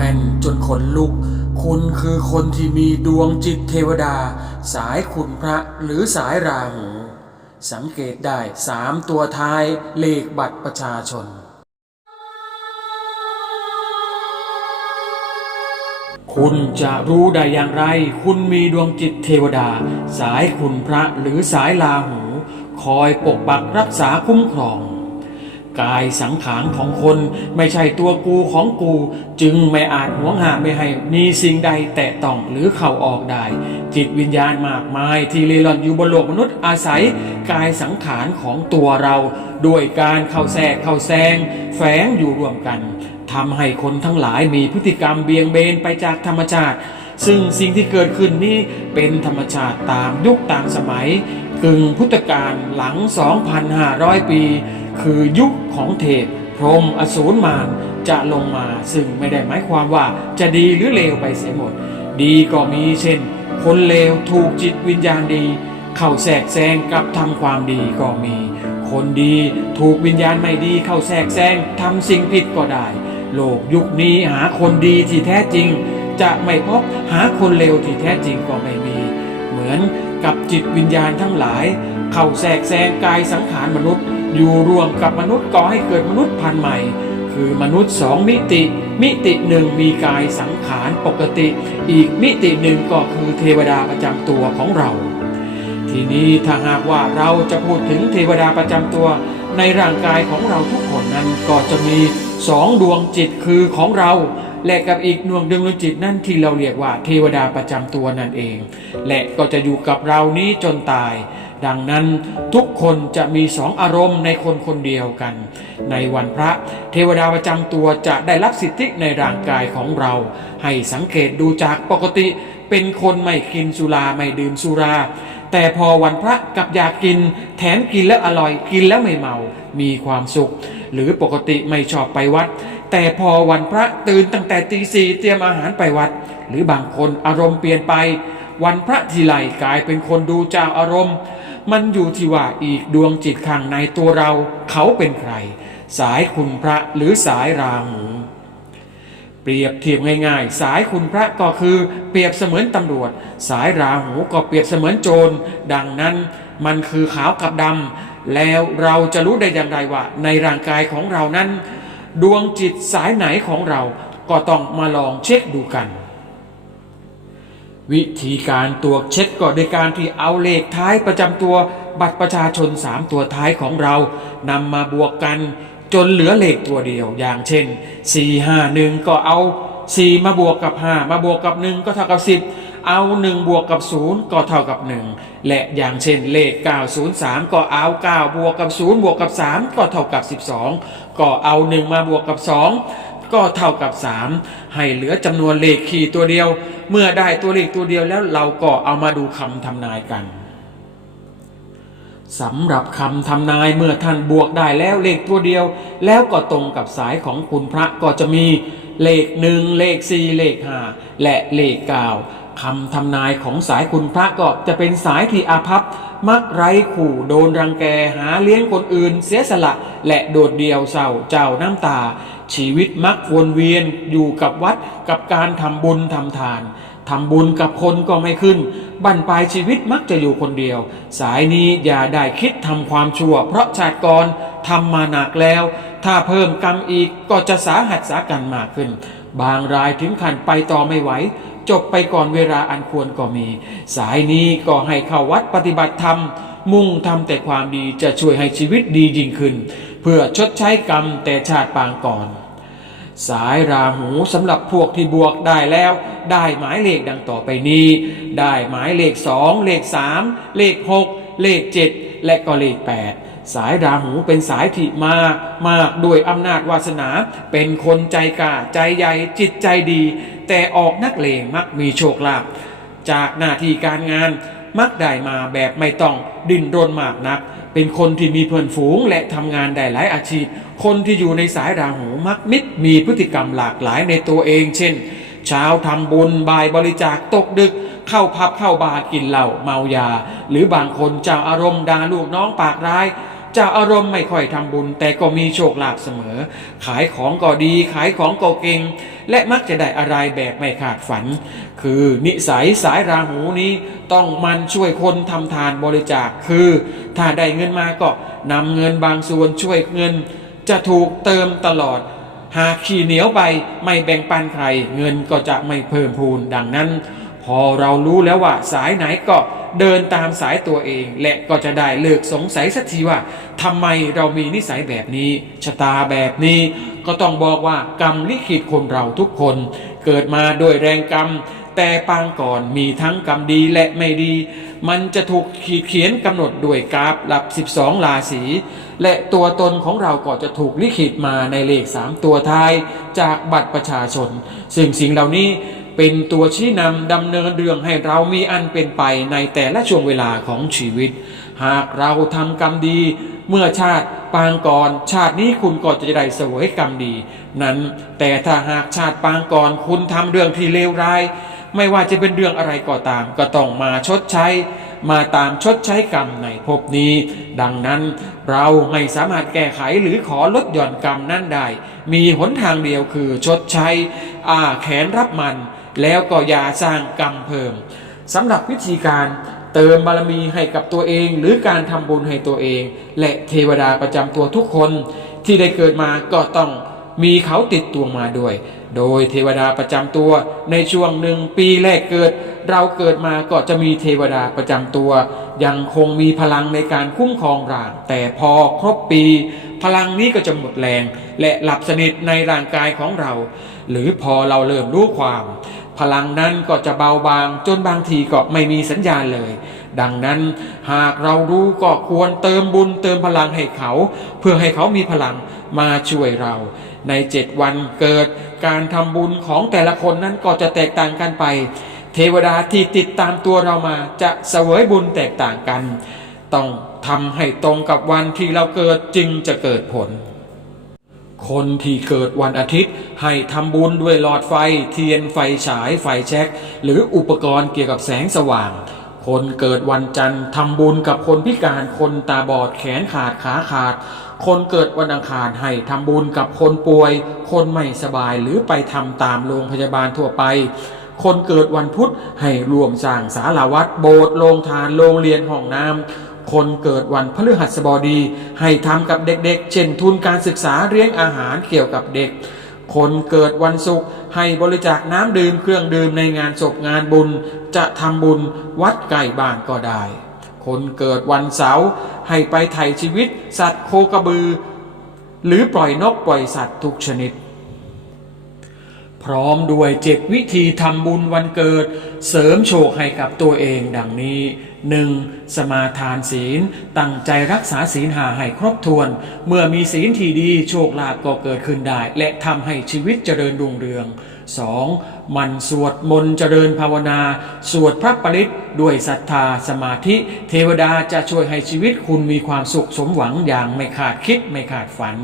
แม่นจนขนลุก คุณคือคนที่มีดวงจิตเทวดา สายขุนพระหรือสายราหู สังเกตได้สามตัวท้ายเลขบัตรประชาชน คุณจะรู้ได้อย่างไร คุณมีดวงจิตเทวดา สายคุณพระหรือสายลาหู คอยปกปักรักษาคุ้มครอง กายสังขารของคนไม่ใช่ตัวกูของกู จึงไม่อาจหวงหาไม่ให้มีสิ่งใดแตะต้องหรือเข้าออกได้ จิตวิญญาณมากมายที่เล่ร่อนอยู่บนโลกมนุษย์อาศัยกายสังขารของตัวเรา ด้วยการเข้าแทรกเข้าแซงแฝงอยู่รวมกันทำให้คนทั้งหลายมีพฤติกรรมเบี่ยงเบนไปจากธรรมชาติ ซึ่งสิ่งที่เกิดขึ้นนี้เป็นธรรมชาติตามยุคตามสมัย กึ่งพุทธกาลหลัง 2,500 ปี คือยุคของเทพพรหมอสูรมารจะลงมาซึ่งไม่ได้หมายความว่าจะดีหรือเลวไปเสียหมด ดีก็มีเช่น คนเลวถูกจิตวิญญาณดี เข้าแทรกแซงกับทำความดีก็มี คนดีถูกวิญญาณไม่ดีเข้าแทรกแซงทำสิ่งผิดก็ได้ โลกยุคนี้หาคนดีที่แท้จริง จะไม่พบหาคนเลวที่แท้จริงก็ไม่มี เหมือนกับจิตวิญญาณทั้งหลาย เข้าแทรกแซงกายสังขารมนุษย์ อยู่รวมกับมนุษย์ก่อให้เกิดมนุษย์พันธุ์ใหม่ คือมนุษย์สองมิติ มิติหนึ่งมีกายสังขารปกติ อีกมิติหนึ่งก็คือเทวดาประจำตัวของเรา ทีนี้ถ้าหากว่าเราจะพูดถึงเทวดาประจำตัว ในร่างกายของเราทุกคนนั้นก็จะมีสองดวงจิตคือของเรา และกับอีกดวงดวงจิตนั่นที่เราเรียกว่าเทวดาประจำตัวนั่นเอง และก็จะอยู่กับเรานี้จนตาย ดังนั้นทุกคนจะมีสองอารมณ์ในคนคนเดียวกัน ในวันพระเทวดาประจำตัวจะได้รับสิทธิในร่างกายของเรา ให้สังเกตดูจากปกติเป็นคนไม่กินสุราไม่ดื่มสุรา แต่พอวันพระกับอยากกิน แถมกินแล้วอร่อยกินแล้วไม่เมา มีความสุข หรือปกติไม่ชอบไปวัด แต่พอวันพระตื่นตั้งแต่ตีสี่เตรียมอาหารไปวัด หรือบางคนอารมณ์เปลี่ยนไป วันพระทีไรกลายเป็นคนดูเจ้าอารมณ์ มันอยู่ที่ว่าอีกดวงจิตข้างในตัวเรา เขาเป็นใคร สายคุณพระหรือสายราหู เปรียบเทียบง่ายๆ สายคุณพระก็คือเปรียบเสมือนตำรวจ สายราหูก็เปรียบเสมือนโจร ดังนั้นมันคือขาวกับดำแล้วเราจะรู้ได้อย่างไรว่า ในร่างกายของเรานั้น ดวงจิตสายไหนของเราก็ต้องมาลองเช็คดูกัน วิธีการตรวจเช็คก็โดยการที่เอาเลขท้ายประจำตัวบัตรประชาชน 3 ตัวท้ายของเรานำมาบวกกัน จนเหลือเลขตัวเดียว อย่างเช่น 4 5 1 ก็เอา 4 มาบวกกับ 5 มาบวกกับ 1 ก็เท่ากับ 10 เอา 1 บวกกับ 0 ก็เท่ากับ 1 และอย่างเช่นเลข 903 ก็เอา 9 บวกกับ 0 บวกกับ 3 ก็เท่ากับ 12 ก็เอา 1 มาบวกกับ 2 ก็เท่ากับ 3 ให้เหลือจำนวนเลขขีดตัวเดียว เมื่อได้ตัวเลขตัวเดียวแล้วเราก็เอามาดูคำทำนายกัน สำหรับคำทำนายเมื่อท่านบวกได้แล้วเลขตัวเดียว แล้วก็ตรงกับสายของคุณพระก็จะมีเลขหนึ่งเลขสี่เลขห้าและเลขเก้าคำทำนายของสายคุณพระก็จะเป็นสายที่อาภัพ มักไร้ขู่โดนรังแกหาเลี้ยงคนอื่น เสียสละ และโดดเดี่ยวเศร้าเจ้าน้ำตา ชีวิตมักวนเวียนอยู่กับวัดกับการทำบุญทำทาน ทำบุญกับคนก็ไม่ขึ้น บั้นปลายชีวิตมักจะอยู่คนเดียว สายนี้อย่าได้คิดทำความชั่ว เพราะชาติก่อนทำมาหนักแล้ว ถ้าเพิ่มกรรมอีกก็จะสาหัสสากันมากขึ้น บางรายถึงขั้นไปต่อไม่ไหว จบไปก่อนเวลาอันควรก็มี สายนี้ก็ให้เข้าวัดปฏิบัติธรรม มุ่งทำแต่ความดีจะช่วยให้ชีวิตดียิ่งขึ้น เพื่อชดใช้กรรมแต่ชาติปางก่อน สายราหูสำหรับพวกที่บวกได้แล้ว ได้หมายเลขดังต่อไปนี้ ได้หมายเลขสองเลขสามเลขหกเลขเจ็ดและก็เลขแปดสายราหูเป็นสายที่มามากด้วยอำนาจวาสนา เป็นคนใจกล้าใจใหญ่จิตใจดี แต่ออกนักเลงมักมีโชคลาภจากหน้าที่การงานมักได้มาแบบไม่ต้องดิ้นรนมากนัก เป็นคนที่มีเพื่อนฝูงและทำงานได้หลายอาชีพ คนที่อยู่ในสายราหูมักมิดมีพฤติกรรมหลากหลายในตัวเอง เช่น เช้าทำบุญบ่ายบริจาคตกดึก เข้าพับเข้าบาร์กินเหล้าเมายา หรือบางคนเจ้าอารมณ์ด่าลูกน้องปากร้าย จะอารมณ์ไม่ค่อยทำบุญ แต่ก็มีโชคลาภเสมอ ขายของก็ดี ขายของก็เก่ง และมักจะได้อะไรแบบไม่ขาดฝัน คือนิสัยสายราหูนี้ต้องมันช่วยคนทำทานบริจาคคือ ถ้าได้เงินมาก็นำเงินบางส่วนช่วยเงิน จะถูกเติมตลอดหากขี่เหนียวไปไม่แบ่งปันใคร เงินก็จะไม่เพิ่มพูนดังนั้น พอเรารู้แล้วว่าสายไหนก็ เดินตามสายตัวเอง และก็จะได้เลิกสงสัยสักทีว่าทำไมเรามีนิสัยแบบนี้ชะตาแบบนี้ ก็ต้องบอกว่ากรรมลิขิตคนเราทุกคน เกิดมาด้วยแรงกรรม แต่ปางก่อนมีทั้งกรรมดีและไม่ดี มันจะถูกขีดเขียนกำหนดด้วยกราฟหลับ 12 ราศีและตัวตนของเราก็จะถูกลิขิตมาในเลข 3 ตัวท้าย จากบัตรประชาชน ซึ่งสิ่งเหล่านี้ เป็นตัวชี้นำดำเนินเรื่องให้เรามีอันเป็นไปในแต่ละช่วงเวลาของชีวิต หากเราทำกรรมดี เมื่อชาติปางก่อนชาตินี้คุณก็จะได้เสวยกรรมดี นั้นแต่ถ้าหากชาติปางก่อนคุณทำเรื่องที่เลวร้าย ไม่ว่าจะเป็นเรื่องอะไรก็ตาม ก็ต้องมาชดใช้มาตามชดใช้กรรมในภพนี้ ดังนั้นเราไม่สามารถแก้ไขหรือขอลดหย่อนกรรมนั้นได้ มีหนทางเดียวคือชดใช้อาแขนรับมัน แล้วก็อย่าสร้างกรรมเพิ่มสำหรับวิธีการเติมบารมีให้กับตัวเอง หรือการทำบุญให้ตัวเอง และเทวดาประจำตัวทุกคนที่ได้เกิดมาก็ต้องมีเขาติดตัวมาด้วย โดยเทวดาประจำตัว ในช่วงหนึ่งปีแรกเกิด เราเกิดมาก็จะมีเทวดาประจำตัว ยังคงมีพลังในการคุ้มครองร่าง แต่พอครบปี พลังนี้ก็จะหมดแรง และหลับสนิทในร่างกายของเรา หรือพอเราเริ่มรู้ความ พลังนั้นก็จะเบาบางจนบางทีก็ไม่มีสัญญาณเลย ดังนั้นหากเรารู้ก็ควรเติมบุญเติมพลังให้เขา เพื่อให้เขามีพลังมาช่วยเรา ในเจ็ดวันเกิดการทำบุญของแต่ละคนนั้นก็จะแตกต่างกันไป เทวดาที่ติดตามตัวเรามาจะเสวยบุญแตกต่างกัน ต้องทำให้ตรงกับวันที่เราเกิดจึงจะเกิดผล คนที่เกิดวันอาทิตย์ ให้ทำบุญด้วยหลอดไฟ เทียนไฟฉายไฟแช็ก หรืออุปกรณ์เกี่ยวกับแสงสว่าง คนเกิดวันจันทร์ทำบุญกับคนพิการคนตาบอดแขนขาดขาขาด คนเกิดวันอังคารให้ทำบุญกับคนป่วย คนไม่สบายหรือไปทำตามโรงพยาบาลทั่วไปคนเกิดวันพุธให้รวมสร้างศาลาวัดโบสถ์โรงทานโรงเรียนห้องน้ำ คนเกิดวันพฤหัสบดี ให้ทำกับเด็กๆ เช่นทุนการศึกษาเลี้ยงอาหารเกี่ยวกับเด็ก คนเกิดวันศุกร์ให้บริจาคน้ำดื่มเครื่องดื่มในงานศพงานบุญ จะทำบุญวัดใกล้บ้านก็ได้ คนเกิดวันเสาร์ให้ไปไถ่ชีวิต สัตว์โคกระบือ หรือปล่อยนกปล่อยสัตว์ทุกชนิด ร้อมด้วยเจ็ดวิธีทำบุญวันเกิด เสริมโชคให้กับตัวเองดังนี้ 1. สมาทานศีล ตั้งใจรักษาศีลหาให้ครบถ้วน เมื่อมีศีลที่ดีโชคลาภก็เกิดขึ้นได้ และทำให้ชีวิตเจริญรุ่งเรือง 2. มันสวดมนต์เจริญภาวนา สวดพระปริตด้วยศรัทธาสมาธิ เทวดาจะช่วยให้ชีวิตคุณมีความสุขสมหวังอย่างไม่ขาดคิดไม่ขาดฝัน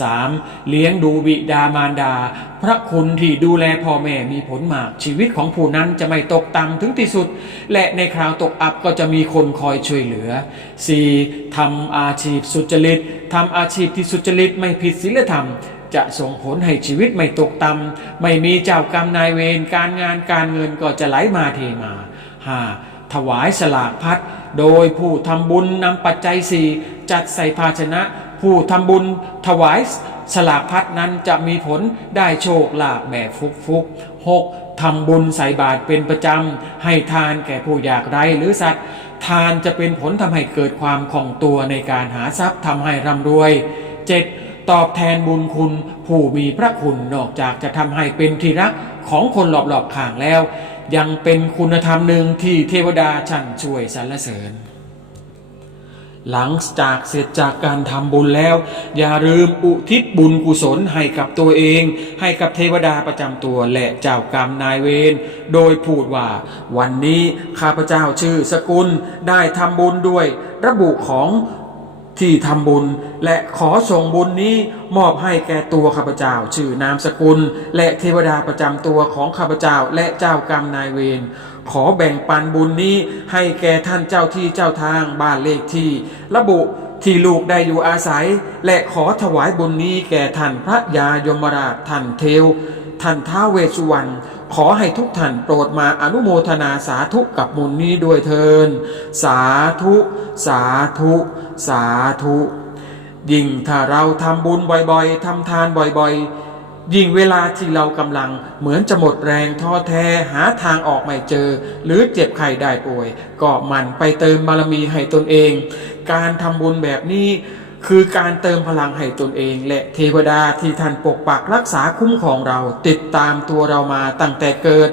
3. เลี้ยงดูบิดามารดา พระคุณที่ดูแลพ่อแม่มีผลมาก ชีวิตของผู้นั้นจะไม่ตกต่ำถึงที่สุด และในคราวตกอับก็จะมีคนคอยช่วยเหลือ 4. ทำอาชีพสุจริตทำอาชีพที่สุจริตไม่ผิดศีลธรรมจะส่งผลให้ชีวิตไม่ตกต่ำไม่มีเจ้ากรรมนายเวรการงานการเงินก็จะไหลมาเทมา 5. ถวายสลากพัดโดยผู้ทำบุญนำปัจจัยสี่จัดใส่ภาชนะ ผู้ทำบุญถวายสลากพัดนั้นจะมีผลได้โชคลาภแบบฟุกฟุกหกทำบุญใส่บาตรเป็นประจำ ให้ทานแก่ผู้อยากไร้หรือสัตว์ ทานจะเป็นผลทำให้เกิดความคล่องตัวในการหาทรัพย์ทำให้ร่ำรวย 7. ตอบแทนบุญคุณผู้มีพระคุณนอกจากจะทำให้เป็นที่รักของคนรอบๆข้างแล้ว ยังเป็นคุณธรรมหนึ่งที่เทวดาช่างช่วยสรรเสริญ หลังจากเสร็จจากการทำบุญแล้ว อย่าลืมอุทิศบุญกุศลให้กับตัวเอง ให้กับเทวดาประจำตัวและเจ้ากรรมนายเวรโดยพูดว่า วันนี้ข้าพเจ้าชื่อสกุลได้ทำบุญด้วย ระบุของที่ทำบุญและขอส่งบุญนี้มอบให้แก่ตัวข้าพเจ้า ชื่อนามสกุล และเทวดาประจำตัวของข้าพเจ้าและเจ้ากรรมนายเวร ขอแบ่งปันบุญนี้ให้แก่ท่านเจ้าที่เจ้าทางบ้านเลขที่ ระบุที่ลูกได้อยู่อาศัย และขอถวายบุญนี้แก่ท่านพระยายมราชท่านเทวท่านท้าวเวสสุวรรณขอให้ทุกท่านโปรดมาอนุโมทนาสาธุกับบุญนี้ด้วยเทิน สาธุ สาธุ สาธุ ยิ่งถ้าเราทำบุญบ่อยๆทำทานบ่อยๆ ยิ่งเวลาที่เรากำลังเหมือนจะหมดแรงท้อแท้หาทางออกไม่เจอ หรือเจ็บไข้ได้ป่วย ก็มันไปเติมบารมีให้ตนเอง การทำบุญแบบนี้คือการเติมพลังให้ตนเอง และเทวดาที่ท่านปกปักรักษาคุ้มของเรา ติดตามตัวเรามาตั้งแต่เกิด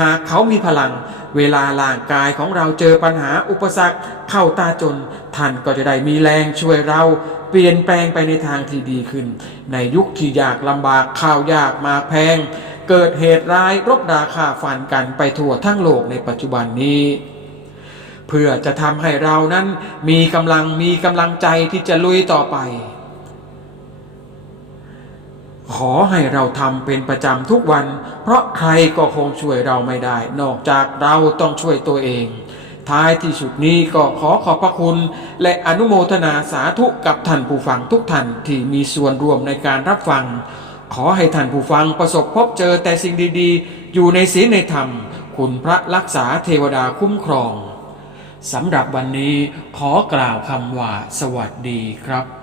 หากเขามีพลัง เวลาร่างกายของเราเจอปัญหาอุปสรรคเข้าตาจน ท่านก็จะได้มีแรงช่วยเราเปลี่ยนแปลงไปในทางที่ดีขึ้น ในยุคที่ยากลำบากข้าวยากมาแพง เกิดเหตุร้ายรบราฆ่าฟันกันไปทั่วทั้งโลกในปัจจุบันนี้เพื่อจะทำให้เรานั้นมีกำลังมีกำลังใจที่จะลุยต่อไป ขอให้เราทำเป็นประจำทุกวัน เพราะใครก็คงช่วยเราไม่ได้ นอกจากเราต้องช่วยตัวเอง ท้ายที่สุดนี้ก็ขอขอบพระคุณ และอนุโมทนาสาธุกับท่านผู้ฟังทุกท่านที่มีส่วนร่วมในการรับฟัง ขอให้ท่านผู้ฟังประสบพบเจอแต่สิ่งดีๆ อยู่ในศีลในธรรม คุณพระรักษาเทวดาคุ้มครองสำหรับวันนี้ขอกล่าวคำว่าสวัสดีครับ